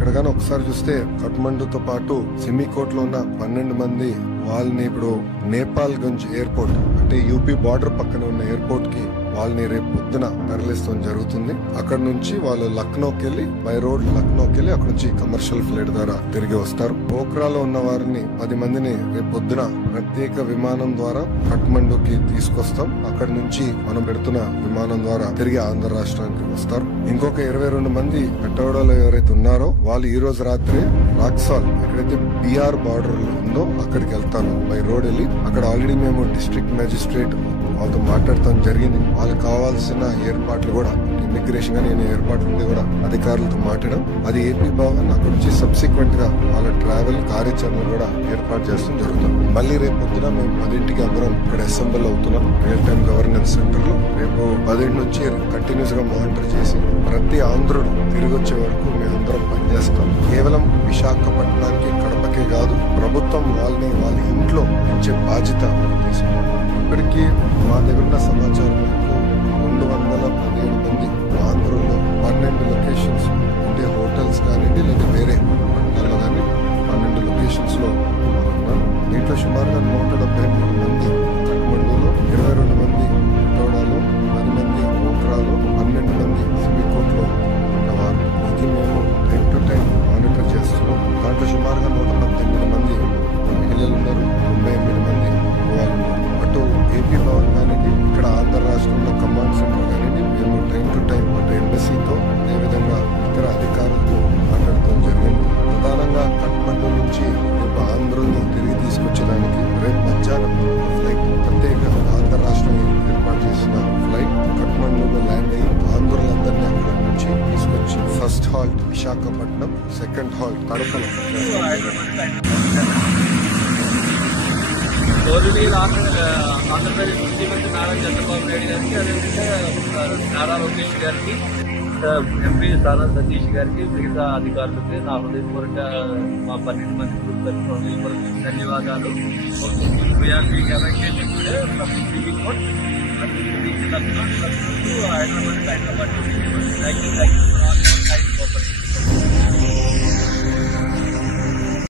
ఇక్కడ కానీ ఒకసారి చూస్తే కఠ్మండుతో పాటు సిమికోట్ లో ఉన్న 12 మంది వాళ్ళని ఇప్పుడు నేపాల్ గంజ్ ఎయిర్పోర్ట్ అంటే యూపీ బార్డర్ పక్కన ఉన్న ఎయిర్పోర్ట్ కి వాళ్ళని రేపు పొద్దున తరలిస్తాం జరుగుతుంది. అక్కడ నుంచి వాళ్ళు లక్నోకి వెళ్లి బై రోడ్ లక్నోకి వెళ్లి అక్కడ నుంచి కమర్షియల్ ఫ్లైట్ ద్వారా తిరిగి వస్తారు. పోఖ్రాలో ఉన్న వారిని 10 మందిని రేపు పొద్దున ప్రత్యేక విమానం ద్వారా కఠ్మండుకి తీసుకొస్తాం. అక్కడ నుంచి మనం పెడుతున్న విమానం ద్వారా తిరిగి ఆంధ్ర రాష్ట్రానికి వస్తారు. ఇంకొక 22 మంది పెట్టవాడలో ఎవరైతే ఉన్నారో వాళ్ళు ఈ రోజు రాత్రి రాక్సాల్ ఎక్కడైతే బీఆర్ బార్డర్ ఉందో అక్కడికి వెళ్తాను బై రోడ్ వెళ్ళి. అక్కడ ఆల్రెడీ మేము డిస్ట్రిక్ట్ మేజిస్ట్రేట్ వాళ్ళతో మాట్లాడటం జరిగింది. వాళ్ళకి కావాల్సిన ఏర్పాట్లు కూడా ఇమిగ్రేషన్ గా నేను ఏర్పాట్లు కూడా అధికారులతో మాట్లాడడం, అది ఏపీ భవన్ అక్కడ నుంచి సబ్సిక్వెంట్ గా వాళ్ళ ట్రావెల్ కార్యాచరణ కూడా ఏర్పాటు చేస్తాం జరుగుతుంది. మళ్ళీ రేపు పొద్దున మేము 10ంటికి అందరం ఇక్కడ అసెంబ్లీ అవుతున్నాం రియల్ టైమ్ గవర్నెన్స్ సెంటర్ లో. రేపు 10 నుంచి కంటిన్యూస్ గా మానిటర్ చేసి ప్రతి ఆంధ్రుడు తిరిగి వచ్చే వరకు మేమందరం పనిచేస్తాం. కేవలం విశాఖపట్నానికి కడపకే కాదు, ప్రభుత్వం వాళ్ళని వాళ్ళ ఇంట్లో ఇచ్చే బాధ్యత తీసుకున్నాం. ఇప్పటికీ మా దగ్గర ఉన్న సమాచారం 217 మంది ఆంధ్రలో 12 లొకేషన్స్ అంటే హోటల్స్ కానివ్వండి లేదా వేరే పట్టణాల్లో కానీ 12 లొకేషన్స్ లో ఉన్నారు. దీంట్లో సుమారుగా 173 మంది కఠ్మండూలో, 22 మంది పిట్టోడాలో, 10 మంది పోఖ్రాలో, 12 మంది సిమికోట్ లో ఉన్నవారు. ఇది మేము టైం టు టైం మానిటర్ చేస్తున్నాం. దాంట్లో సుమారుగా 118 మంది మహిళలు ఉన్నారు, 98 మంది వాళ్ళు ఉన్నారు. అటు ఏపీ భవన్ కానివ్వండి, ఇక్కడ ఆంధ్ర రాష్ట్రంలో కమాండ్ సెంటర్ కానివ్వండి, మేము టైం టు టైం అటు ఎంబసీతో అదేవిధంగా ఇతర అధికారులతో మాట్లాడటం జరిగింది. ప్రధానంగా కఠ్మండు నుంచి రేపు ఆంధ్రుల్ని తిరిగి తీసుకొచ్చడానికి రేపు మధ్యాహ్నం ఫ్లైట్ ప్రత్యేక ఆంధ్ర రాష్ట్రం ఏర్పాటు చేసిన ఫ్లైట్ కఠ్మండులో ల్యాండ్ అయ్యి ఆంధ్రులందరినీ అక్కడ నుంచి తీసుకొచ్చి first halt Visakhapatnam, second halt కడపలో. ఆంధ్రప్రదేశ్ ముఖ్యమంత్రి నారా చంద్రబాబు నాయుడు గారికి, అదేవిధంగా నారా లోకేష్ గారికి, ఎంపీ సారా సతీష్ గారికి, మిగతా అధికారులకి నా హృదయపూర్వక మా 12 మంది హృదయపూర్వక ధన్యవాదాలు. హైదరాబాద్